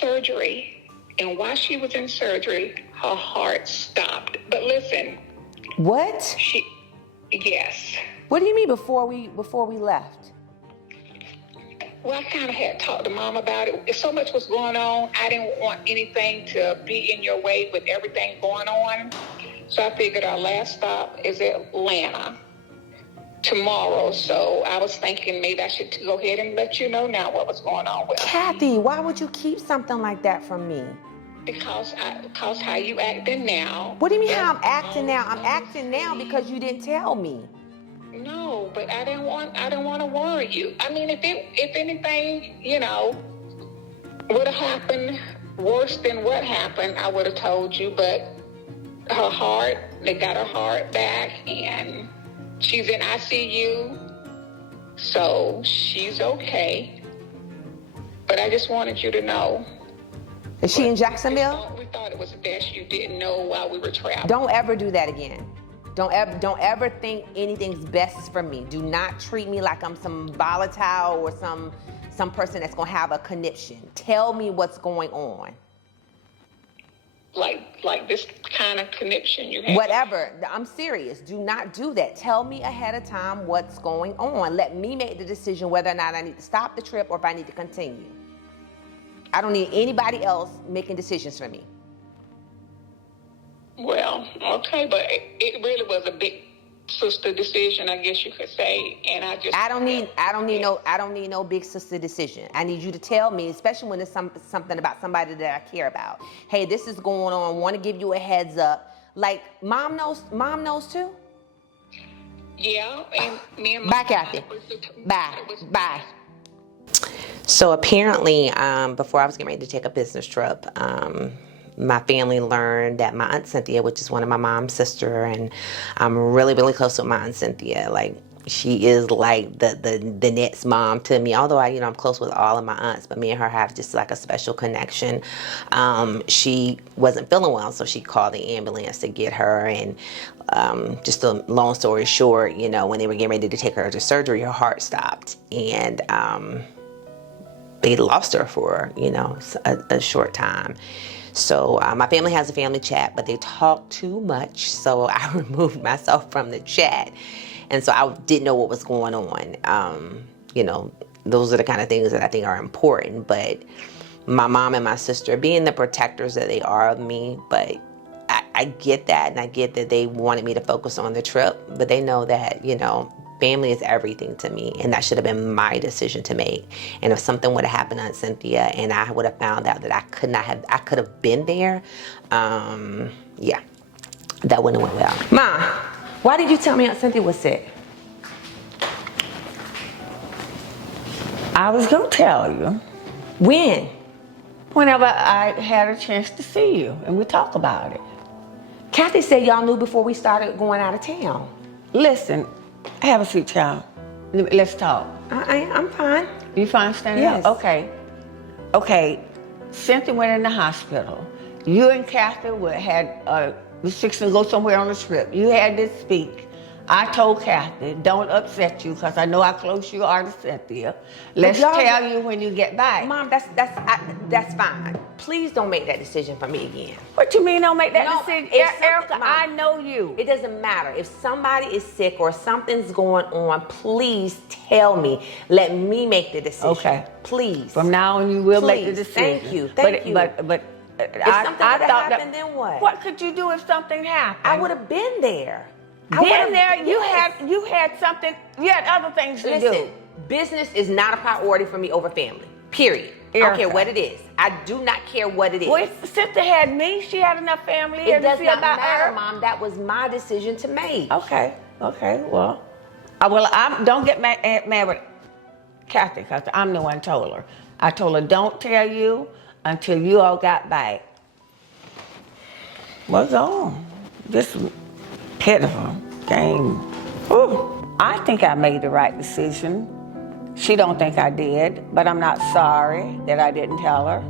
surgery, and while she was in surgery, her heart stopped. But listen. What? Yes. What do you mean before we left? Well, I kind of had talked to Mom about it. So much was going on. I didn't want anything to be in your way with everything going on. So I figured our last stop is Atlanta tomorrow. So I was thinking maybe I should go ahead and let you know now what was going on with her. Kathy, why would you keep something like that from me? Because how you acting now. What do you mean how I'm acting now? I'm acting now because you didn't tell me. No, but I didn't want to worry you. I mean, if anything, would have happened worse than what happened, I would have told you. But they got her heart back, and she's in ICU, so she's okay. But I just wanted you to know. Is she in Jacksonville? We thought it was best you didn't know while we were traveling. Don't ever do that again. Don't ever think anything's best for me. Do not treat me like I'm some volatile or some person that's gonna have a conniption. Tell me what's going on. Like this kind of conniption you have. Whatever. I'm serious. Do not do that. Tell me ahead of time what's going on. Let me make the decision whether or not I need to stop the trip or if I need to continue. I don't need anybody else making decisions for me. Well, okay, but it really was a big sister decision, I guess you could say, and I don't need no big sister decision. I need you to tell me, especially when it's something about somebody that I care about. Hey, this is going on. Want to give you a heads up. Like mom knows too. Yeah, and me and Bye, Kathy. Bye. So apparently, before I was getting ready to take a business trip, my family learned that my Aunt Cynthia, which is one of my mom's sister, and I'm really, really close with my Aunt Cynthia. Like, she is like the next mom to me. Although I'm close with all of my aunts, but me and her have just like a special connection. She wasn't feeling well, so she called the ambulance to get her. And just a long story short, when they were getting ready to take her to surgery, her heart stopped, and they lost her for a short time. So my family has a family chat, but they talk too much, so I removed myself from the chat. And so I didn't know what was going on. Those are the kind of things that I think are important. But my mom and my sister, being the protectors that they are of me, but I get that, and I get that they wanted me to focus on the trip, but they know that, family is everything to me, and that should have been my decision to make. And if something would have happened to Aunt Cynthia and I would have found out that I could have been there, yeah, that wouldn't have went well. Mom, why did you tell me Aunt Cynthia was sick? I was gonna tell you. When? Whenever I had a chance to see you and we talk about it. Kathy said y'all knew before we started going out of town. Listen, have a seat, child. Let's talk. I'm fine. You fine standing Yes. up? Okay. Cynthia went in the hospital. You and Kathy was fixing to go somewhere on a trip. You had to speak. I told Kathy, don't upset you, because I know how close you are to Cynthia. Let's tell you when you get back. Mom, that's fine. Please don't make that decision for me again. What you mean don't make that decision? Earica, Mom, I know you. It doesn't matter. If somebody is sick or something's going on, please tell me. Let me make the decision. Okay. Please. From now on, you will make the decision. Thank you. But if something would have happened, then what? What could you do if something happened? I would have been there. You had something. You had other things to do. Listen, business is not a priority for me over family. Period. I don't care what it is. I do not care what it is. Well, Cynthia had me. She had enough family. It does not matter, Mom. That was my decision to make. Okay. Well, don't get mad with Kathy, because I'm the one told her. I told her, don't tell you until you all got back. What's on? Just pitiful game. Ooh. I think I made the right decision. She don't think I did, but I'm not sorry that I didn't tell her.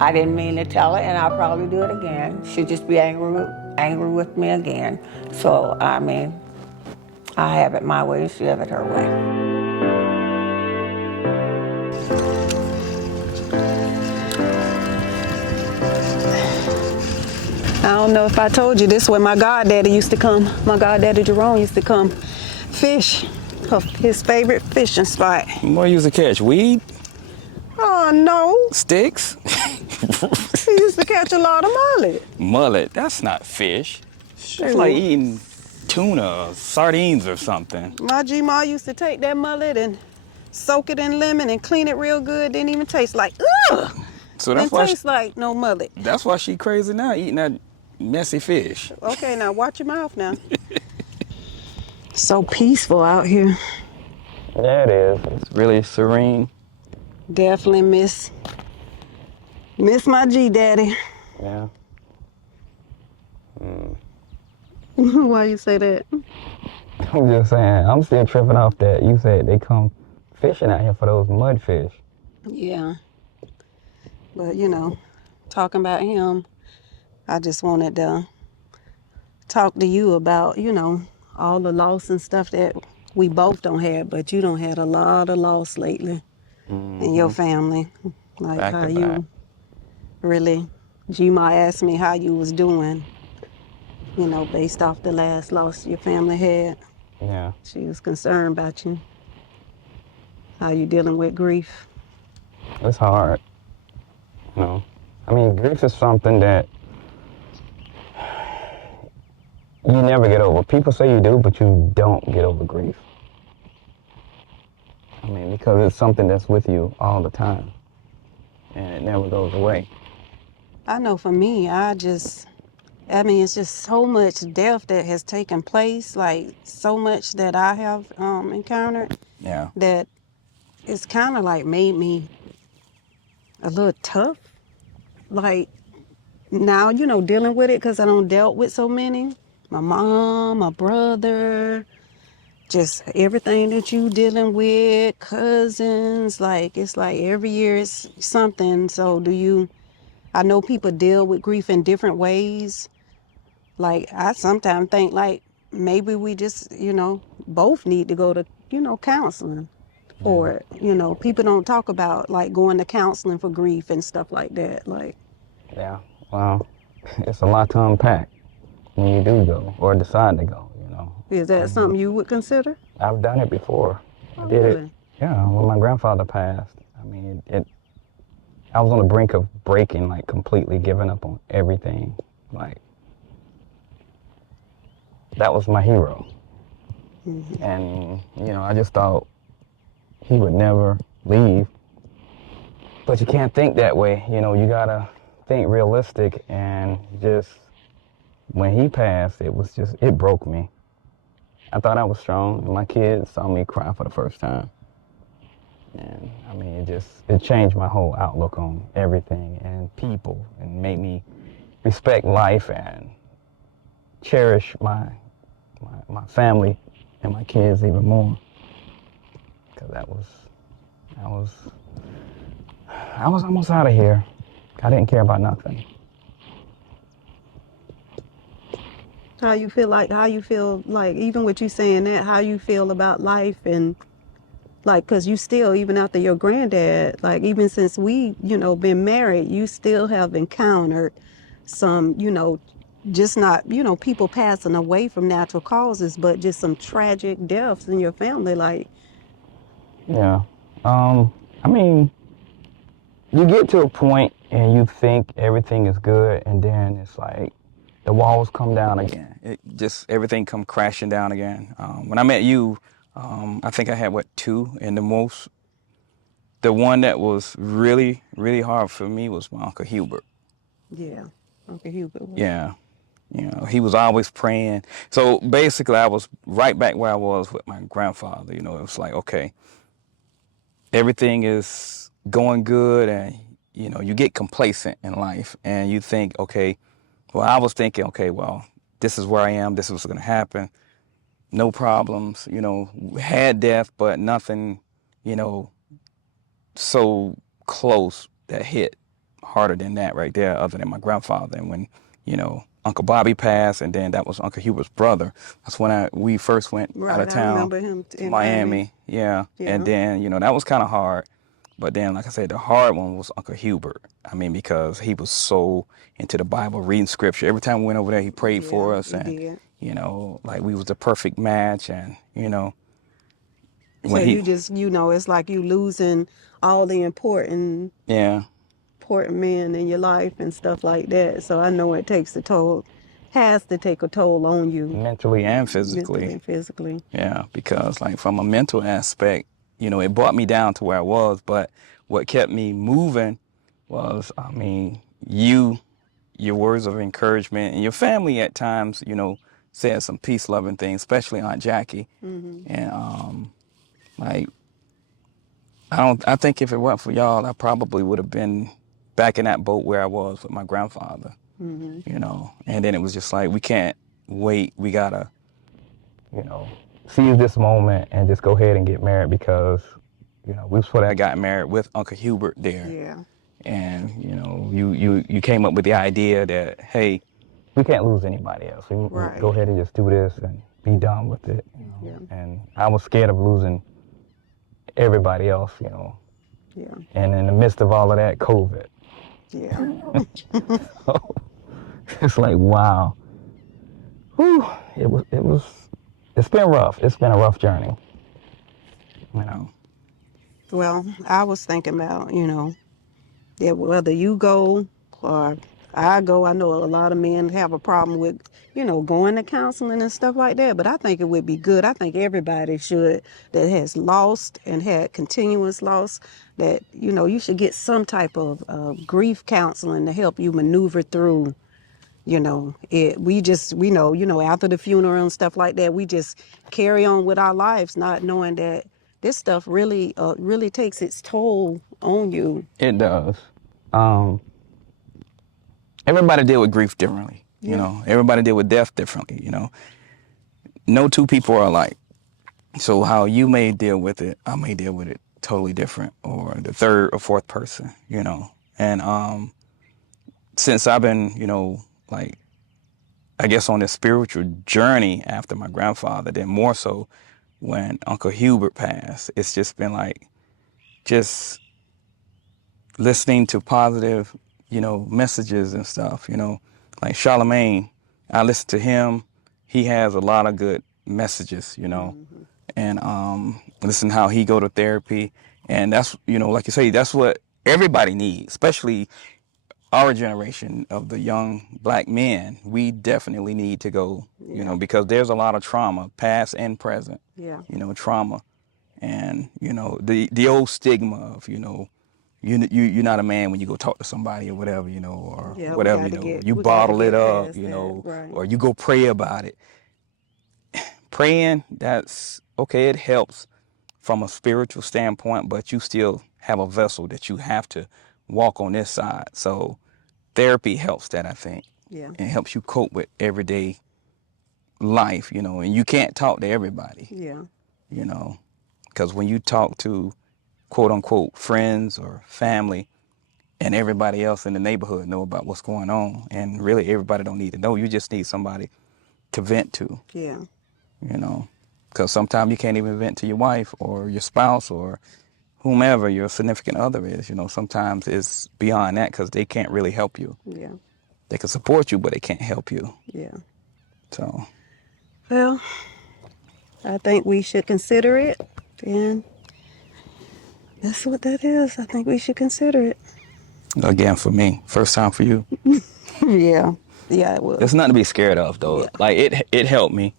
I didn't mean to tell her, and I'll probably do it again. She'll just be angry with me again. So, I have it my way, she'll have it her way. I don't know if I told you, this is where my goddaddy used to come. My goddaddy Jerome used to come fish. His favorite fishing spot. What you used to catch? Weed? Oh, no. Sticks? He used to catch a lot of mullet. Mullet? That's not fish. That's like eating tuna or sardines or something. My G-Ma used to take that mullet and soak it in lemon and clean it real good. Didn't even taste like, ugh! So that's Didn't why taste like no mullet. that's why she crazy now, eating that messy fish. Okay, now watch your mouth now. So peaceful out here. Yeah, it is. It's really serene. Definitely miss my G-daddy. Yeah. Why you say that? I'm just saying, I'm still tripping off that you said they come fishing out here for those mudfish. Yeah. But, you know, talking about him, I just wanted to talk to you about, you know, all the loss and stuff that we both don't have, but you don't had a lot of loss lately in your family. Like Back how to you back. really, G-Ma asked me how you was doing, you know, based off the last loss your family had. Yeah. She was concerned about you, how you dealing with grief. It's hard. You know, I mean, grief is something that you never get over. People say you do, but you don't get over grief. I mean, because it's something that's with you all the time, and it never goes away. I know for me, I mean, it's just so much death that has taken place, like so much that I have encountered Yeah. that it's kind of like made me a little tough. Like now, you know, dealing with it because I don't dealt with so many. My mom, my brother, just everything that you dealing with, cousins, like it's like every year it's something. So I know people deal with grief in different ways. Like I sometimes think like maybe we just, you know, both need to go to, you know, counseling for it. You know, people don't talk about like going to counseling for grief and stuff like that. Like, Yeah. Well, it's a lot to unpack when you do go or decide to go, you know. is that something you would consider? I've done it before. Oh, I did it. really? Yeah, when my grandfather passed. I mean, I was on the brink of breaking, like completely giving up on everything. Like, that was my hero. And, you know, I just thought he would never leave. But you can't think that way. You know, you gotta think realistic, and just when he passed, it broke me. I thought I was strong, and my kids saw me cry for the first time. And I mean, it changed my whole outlook on everything and people, and made me respect life and cherish my family and my kids even more. Because I was almost out of here. I didn't care about nothing. How you feel like, even with you saying that, how you feel about life and like, cause you still, even after your granddad, like even since we, you know, been married, you still have encountered some, you know, just not, you know, people passing away from natural causes, but just some tragic deaths in your family. Like, Yeah. I mean, you get to a point and you think everything is good, and then it's like the walls come down again. Everything come crashing down again. When I met you, I think I had, 2, and the one that was really, really hard for me was my Uncle Hubert. yeah, Uncle Hubert. Yeah. You know, he was always praying. So basically, I was right back where I was with my grandfather. You know, it was like, okay, everything is going good, and, you know, you get complacent in life, and you think, okay, well, I was thinking, okay, well, this is where I am. This is what's going to happen. No problems, you know, had death, but nothing, you know, so close that hit harder than that right there, other than my grandfather. And when, you know, Uncle Bobby passed, and then that was Uncle Hubert's brother. That's when we first went out of I town remember him to in Miami. Yeah. Yeah. And then, you know, that was kind of hard. But then, like I said, the hard one was Uncle Hubert. I mean, because he was so into the Bible, reading scripture. Every time we went over there, he prayed for us. He And, did. you know, like we was the perfect match. And, you know, So when you just, it's like you losing all the important yeah, men in your life and stuff like that. So I know it takes a toll, has to take a toll on you mentally and mentally physically. and physically. Yeah, because like from a mental aspect, you know, it brought me down to where I was. But what kept me moving was, I mean, your words of encouragement, and your family at times, you know, said some peace-loving things, especially Aunt Jackie. And like, I think if it weren't for y'all, I probably would have been back in that boat where I was with my grandfather. You know, and then it was just like, we can't wait. We gotta, you know, seize this moment and just go ahead and get married, because, you know, we was supposed to have gotten married with Uncle Hubert there. Yeah. And, you know, you came up with the idea that, hey, we can't lose anybody else. We Right. go ahead and just do this and be done with it. You know? Yeah. And I was scared of losing everybody else, you know. Yeah. And in the midst of all of that, COVID. Yeah. So it's like, wow. Whew. It's been rough. It's been a rough journey. You know. Well, I was thinking about, that whether you go or I go, I know a lot of men have a problem with, going to counseling and stuff like that, but I think it would be good. I think everybody should, that has lost and had continuous loss, that, you should get some type of grief counseling to help you maneuver through, we know, after the funeral and stuff like that, we just carry on with our lives, not knowing that this stuff really takes its toll on you. It does. Everybody deal with grief differently. You know, everybody deal with death differently. You know, no two people are alike. So how you may deal with it, I may deal with it totally different, or the third or fourth person. You know, and since I've been, you know, like, I guess on this spiritual journey after my grandfather, then more so when Uncle Hubert passed, it's just been like, just listening to positive, you know, messages and stuff, you know, like Charlemagne, I listen to him. He has a lot of good messages, you know, and listen how he go to therapy. And that's, you know, like you say, that's what everybody needs, especially our generation of the young black men. We definitely need to go, you know, because there's a lot of trauma, past and present, Yeah. you know, trauma. And, you know, the old stigma of, you know, you're not a man when you go talk to somebody or whatever, you know, or Yeah, whatever, you know, you bottle it up, you know, right. or you go pray about it. Praying, that's okay, it helps from a spiritual standpoint, but you still have a vessel that you have to walk on this side. So therapy helps that, I think. Yeah. It helps you cope with everyday life, you know, and you can't talk to everybody, Yeah. you know, because when you talk to quote unquote friends or family, and everybody else in the neighborhood know about what's going on, and really everybody don't need to know. You just need somebody to vent to, Yeah. you know, because sometimes you can't even vent to your wife or your spouse or whomever your significant other is. You know, sometimes it's beyond that, because they can't really help you. Yeah. They can support you, but they can't help you. Yeah. So, Well, I think we should consider it, and that's what that is. I think we should consider it. again, for me, first time for you. Yeah. Yeah, it was. There's nothing to be scared of, though. Yeah. Like, it helped me.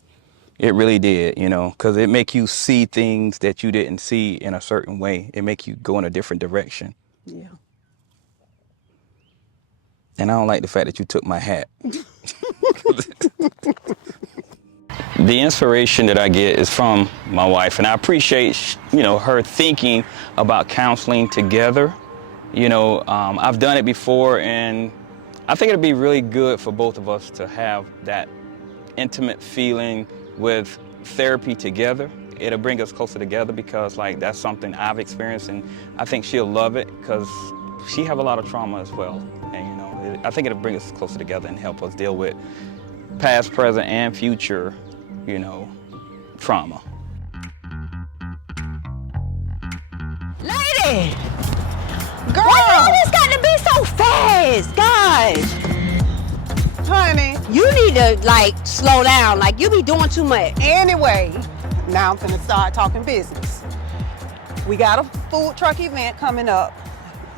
It really did, you know, because it make you see things that you didn't see in a certain way. It make you go in a different direction. Yeah. And I don't like the fact that you took my hat. The inspiration that I get is from my wife, and I appreciate, you know, her thinking about counseling together. You know, I've done it before, and I think it'd be really good for both of us to have that intimate feeling with therapy together. It'll bring us closer together, because like that's something I've experienced, and I think she'll love it because she have a lot of trauma as well. And you know, I think it'll bring us closer together and help us deal with past, present, and future, you know, trauma. Lady! Girl! Why this got to be so fast? Gosh. Honey. You need to, like, slow down. Like, you be doing too much. Anyway, now I'm finna start talking business. We got a food truck event coming up.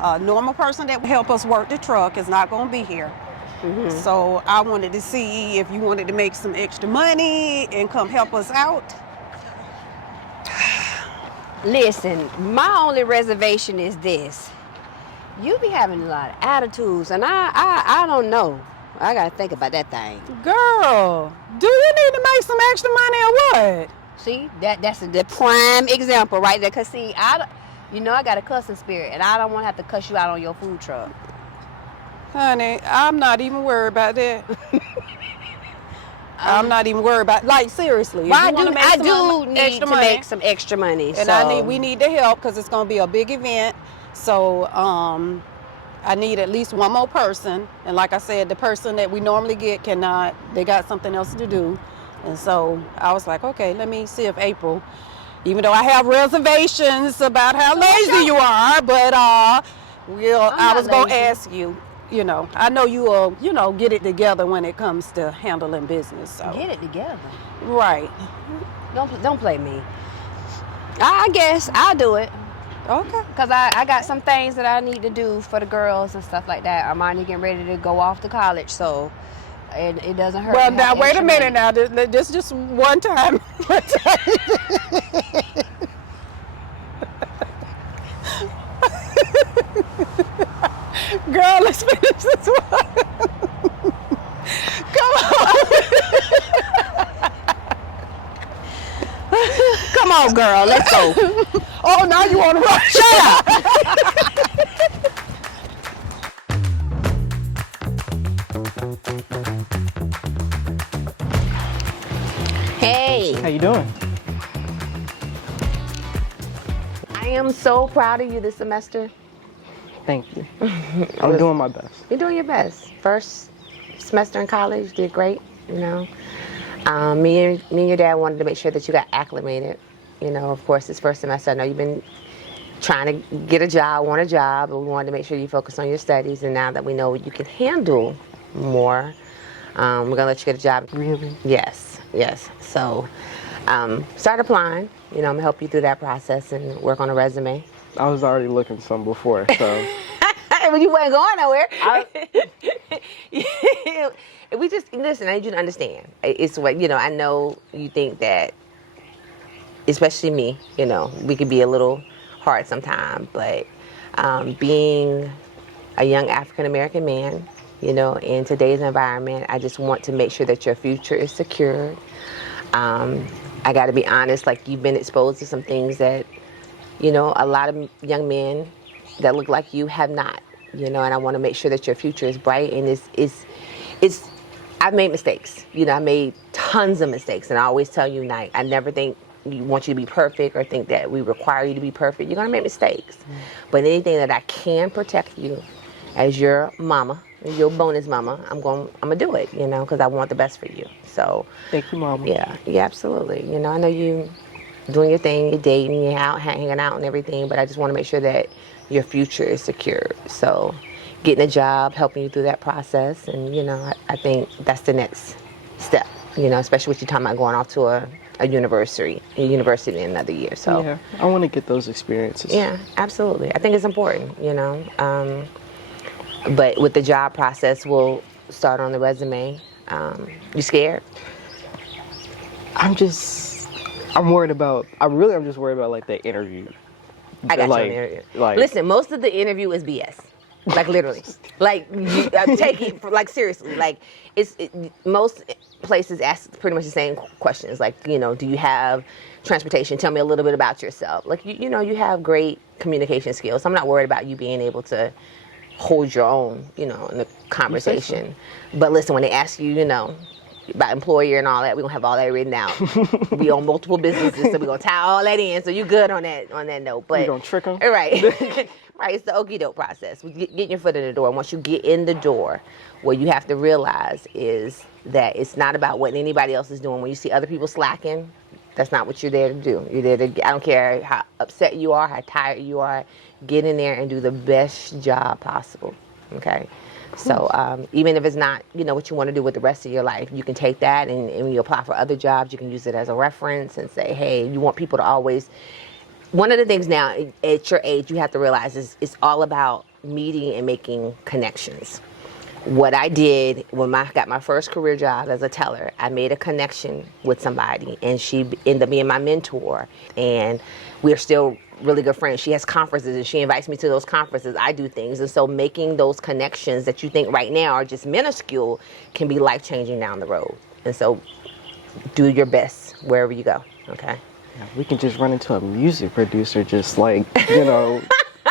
A normal person that will help us work the truck is not gonna be here. So I wanted to see if you wanted to make some extra money and come help us out. Listen, my only reservation is this. You be having a lot of attitudes, and I don't know. I gotta think about that thing. Girl, do you need to make some extra money or what? See, that's the prime example right there. Cause see, I got a cussing spirit, and I don't want to have to cuss you out on your food truck. Honey, I'm not even worried about that. I'm not even worried about, like, seriously. Well, I do need to make some extra money. And we need the help because it's going to be a big event. So I need at least one more person. And like I said, the person that we normally get cannot, they got something else to do. And so I was like, okay, let me see if April, even though I have reservations about how lazy you are, but I was going to ask you, you know, I know you will, you know, get it together when it comes to handling business. So. Get it together. Right. Don't play me. I guess I'll do it. Okay. Because I got some things that I need to do for the girls and stuff like that. I'm already getting ready to go off to college, so it doesn't hurt. Well, now, wait a minute now. This is just one time. Girl, let's finish this one. Come on. Come on, girl. Let's go. Oh, now you want to run. Shut up. Hey. How you doing? I am so proud of you this semester. Thank you. I'm doing my best. You're doing your best. First semester in college, did great, you know. Me and your dad wanted to make sure that you got acclimated. You know, of course, this first semester, I know you've been trying to get a job, want a job, but we wanted to make sure you focus on your studies. And now that we know you can handle more, we're going to let you get a job. Really? Yes. So start applying. You know, I'm going to help you through that process and work on a resume. I was already looking some before, so. But you wasn't going nowhere. We just, listen, I need you to understand. It's what, you know, I know you think that, especially me, you know, we could be a little hard sometimes, but being a young African-American man, you know, in today's environment, I just want to make sure that your future is secured. I got to be honest, like, you've been exposed to some things that, you know, a lot of young men that look like you have not, you know, and I want to make sure that your future is bright. And I've made mistakes. You know, I made tons of mistakes. And I always tell you, Nike, I never think we want you to be perfect or think that we require you to be perfect. You're going to make mistakes. But anything that I can protect you as your mama, your bonus mama, I'm going to do it, you know, because I want the best for you. So. Thank you, Mama. Yeah, absolutely. You know, I know you doing your thing, you're dating, you're out, hanging out and everything, but I just want to make sure that your future is secured. So getting a job, helping you through that process, and, you know, I think that's the next step, you know, especially with you talking about going off to a university in another year. So yeah, I want to get those experiences. Yeah, absolutely. I think it's important, you know. But with the job process, we'll start on the resume. You scared? I'm just worried about like the interview. I got like, you on the interview. Like, listen, most of the interview is BS. Like, literally. Like, take it, like, seriously. Like, most places ask pretty much the same questions. Like, you know, do you have transportation? Tell me a little bit about yourself. Like, you know, you have great communication skills. I'm not worried about you being able to hold your own, you know, in the conversation. But listen, when they ask you, you know, about employer and all that, we're gonna have all that written down. We own multiple businesses, so we're gonna tie all that in. So you good on that note. But you gonna trick them? Right. Right, it's the okie doke process. Getting your foot in the door. And once you get in the door, what you have to realize is that it's not about what anybody else is doing. When you see other people slacking, That's not what you're there to do. You're there to, I don't care how upset you are, how tired you are, get in there and do the best job possible, okay? So even if it's not, what you want to do with the rest of your life, you can take that and when you apply for other jobs, you can use it as a reference and say, hey, you want people to always, one of the things now at your age you have to realize is it's all about meeting and making connections. What I did when I got my first career job as a teller, I made a connection with somebody and she ended up being my mentor, and we're still really good friends. She has conferences and she invites me to those conferences. I do things, and so making those connections that you think right now are just minuscule can be life-changing down the road. And so do your best wherever you go, okay? Yeah, we can just run into a music producer just like,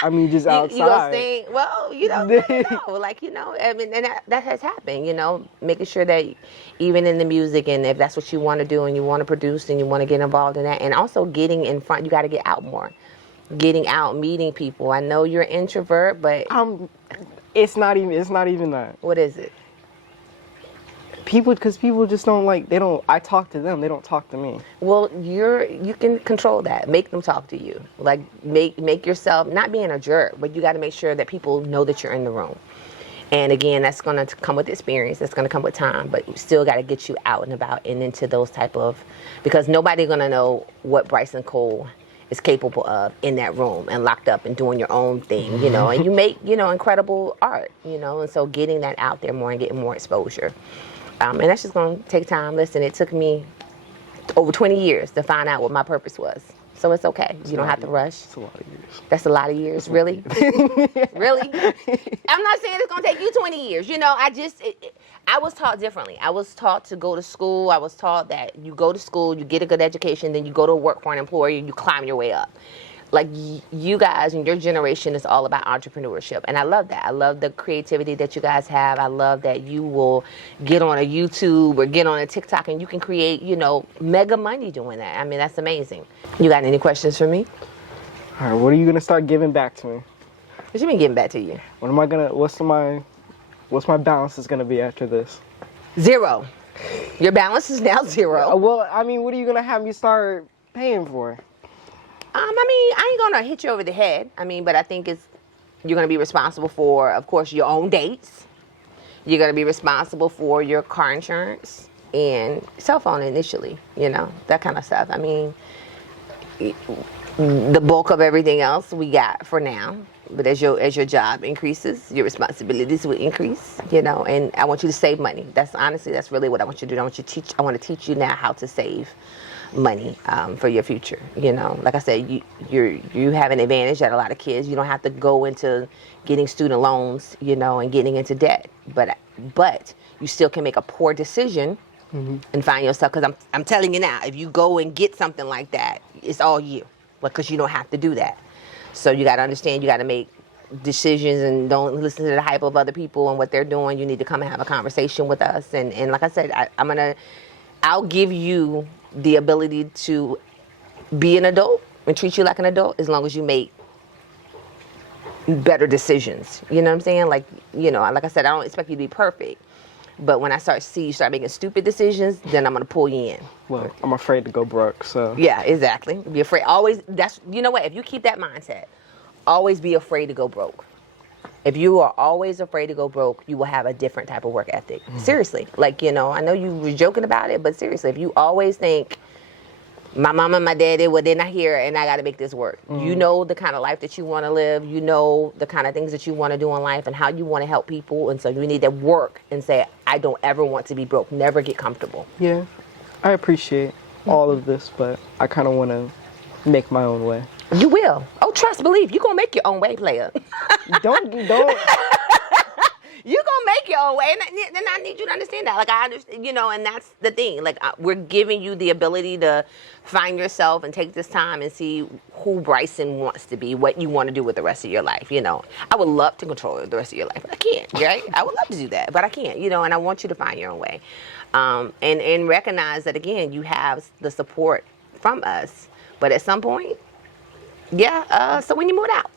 I mean, just outside. You gonna sing? Well, never know. Like, I mean, and that has happened, making sure that even in the music, and if that's what you want to do and you want to produce and you want to get involved in that, and also getting in front, you got to get out more. Getting out, meeting people. I know you're an introvert, but it's not even that. What is it? Because people just don't I talk to them, they don't talk to me. Well, you can control that. Make them talk to you. Like, make yourself, not being a jerk, but you got to make sure that people know that you're in the room. And again, that's going to come with experience. That's going to come with time, but you still got to get you out and about and into those type of, because nobody's going to know what Bryson Cole is capable of in that room and locked up and doing your own thing, and you make, incredible art, and so getting that out there more and getting more exposure. And that's just going to take time. Listen, it took me over 20 years to find out what my purpose was. So it's okay. You don't have to rush. It's a lot of years. That's a lot of years, really? Really? I'm not saying it's going to take you 20 years. I was taught differently. I was taught to go to school. I was taught that you go to school, you get a good education, then you go to work for an employer, and you climb your way up. Like, you guys and your generation is all about entrepreneurship. And I love that. I love the creativity that you guys have. I love that you will get on a YouTube or get on a TikTok and you can create, mega money doing that. I mean, that's amazing. You got any questions for me? All right, what are you going to start giving back to me? What you mean giving back to you? What's my balance is going to be after this? 0. Your balance is now 0. Well, I mean, what are you going to have me start paying for? I ain't gonna hit you over the head. But I think you're gonna be responsible for, of course, your own dates. You're gonna be responsible for your car insurance and cell phone initially, that kind of stuff. The bulk of everything else we got for now. But as your job increases, your responsibilities will increase, and I want you to save money. That's really what I want you to do. I want to teach you now how to save money for your future. Like I said, you have an advantage that a lot of kids, you don't have to go into getting student loans, and getting into debt. But you still can make a poor decision and find yourself, because I'm telling you now, if you go and get something like that, it's all you, because you don't have to do that. So you got to understand, you got to make decisions and don't listen to the hype of other people and what they're doing. You need to come and have a conversation with us. And like I said, I'll give you the ability to be an adult and treat you like an adult as long as you make better decisions. You know what I'm saying? Like I said, I don't expect you to be perfect. But when I start making stupid decisions, then I'm going to pull you in. Well, I'm afraid to go broke, so. Yeah, exactly. Be afraid. Always, what? If you keep that mindset, always be afraid to go broke. If you are always afraid to go broke, you will have a different type of work ethic. Seriously. I know you were joking about it, but seriously, if you always think, my mama and my daddy, they're not here and I got to make this work. You know the kind of life that you want to live. You know the kind of things that you want to do in life and how you want to help people. And so you need to work and say, I don't ever want to be broke. Never get comfortable. Yeah, I appreciate all of this, but I kind of want to make my own way. You will. Oh, trust, believe. You're going to make your own way, player. Don't. You're going to make your own way. And I need you to understand that. I understand, and that's the thing. We're giving you the ability to find yourself and take this time and see who Bryson wants to be, what you want to do with the rest of your life. I would love to control the rest of your life, but I can't, right? I would love to do that, but I can't, and I want you to find your own way. And recognize that, again, you have the support from us, but at some point, so when you move out.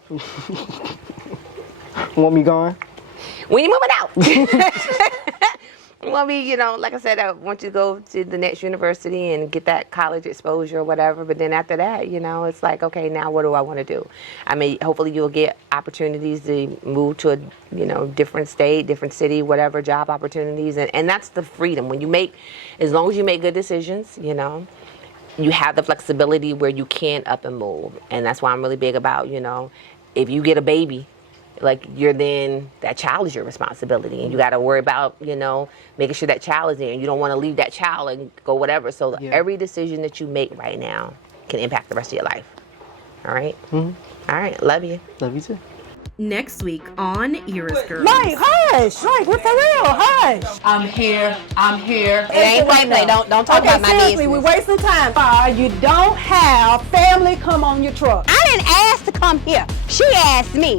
Want me gone? When you moving out. Well, like I said, I want you to go to the next university and get that college exposure or whatever. But then after that, it's like, okay, now what do I want to do? I mean, hopefully you'll get opportunities to move to a, different state, different city, whatever, job opportunities. And that's the freedom. As long as you make good decisions, you have the flexibility where you can up and move. And that's why I'm really big about, if you get a baby, like that child is your responsibility, and you got to worry about making sure that child is there, and you don't want to leave that child and go whatever. So every decision that you make right now can impact the rest of your life. All right. All right, love you. Love you too. Next week on Eara's Girls. Mike, hush. Mike, we're for real. Hush. I'm here. It ain't play. Don't talk about my seriously, business. we're wasting time. You don't have family come on your truck. I didn't ask to come here. She asked me.